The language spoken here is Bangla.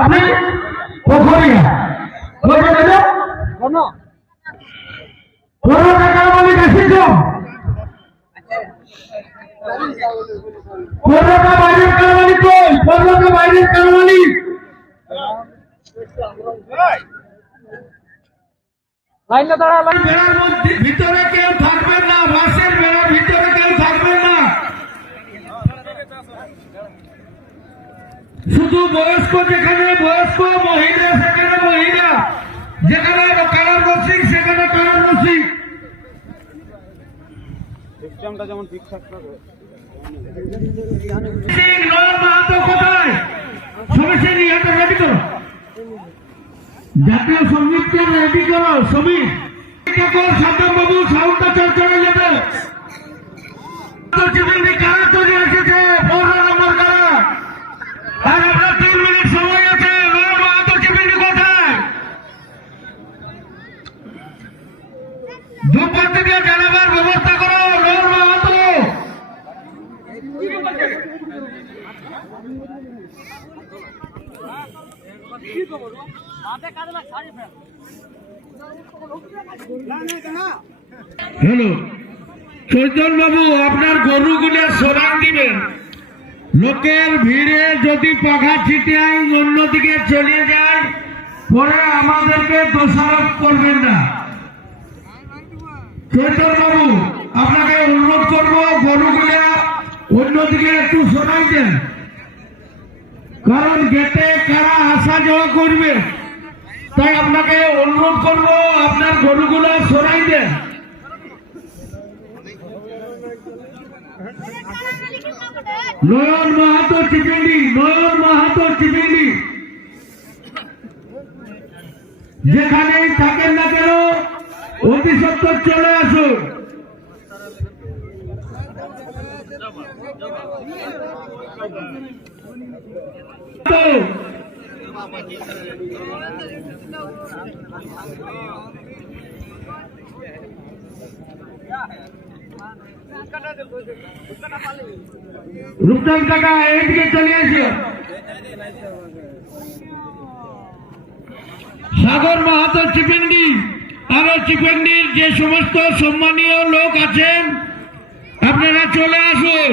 আপনি পোখরিয়া কারমালিক এসেছ বাইরের কারমালিক বাইরের কারমালিক বেড়ার মধ্যে ভিতরে কেউ থাকবেন না, বাসের বেড়ার ভিতরে কেউ থাকবেন না, শুধু বয়স্ক যেখানে বয়স্ক, মহিলা সেখানে মহিলা, যেখানে কারার রসিক সেখানে কারার রসিক। সিস্টেমটা যেমন ঠিকঠাক থাকে। কোথায় সবাই হাতে রেডি করো, জাতীয় সঙ্গীতকে রেডি করো। সমিত সাদ্দাম বাবু সাউন্ডটা চলে যাবে। কারা চলে এসেছে 15 নম্বর কারা, আর আপনার 3 মিনিট সময় আছে। কোথায় দুপুর থেকে জানাবার ব্যবস্থা করো। হ্যালো চৈতন্য বাবু, আপনার গরুগুলো সরান দিবেন। লোকের ভিড়ে যদি পাখা ছিটিয়ায় অন্যদিকে চলে যায়, পরে আমাদেরকে দোষারোপ করবেন না। চৈতন্য বাবু, আপনাকে অনুরোধ করবো গরুগুলো অন্যদিকে একটু সরাই দেন, কারণ গেটে কারা আসা যাওয়া করবে। তাই আপনাকে অনুরোধ করবো আপনার গরুগুলো সরাই দেন। নয়ন মাহাতো টিপিন্ডি, নয়ন মাহাতো টিপিন্ডি, যেখানেই থাকেন না কেন অতি সত্তর চলে আসুন। রূপচাঁদ কাকা এইদিকে চলে আসো। সাগর মাহাতো চিপিন্ডি, আরো চিপিন্ডির যে সমস্ত সম্মানীয় লোক আছেন আপনারা চলে আসুন।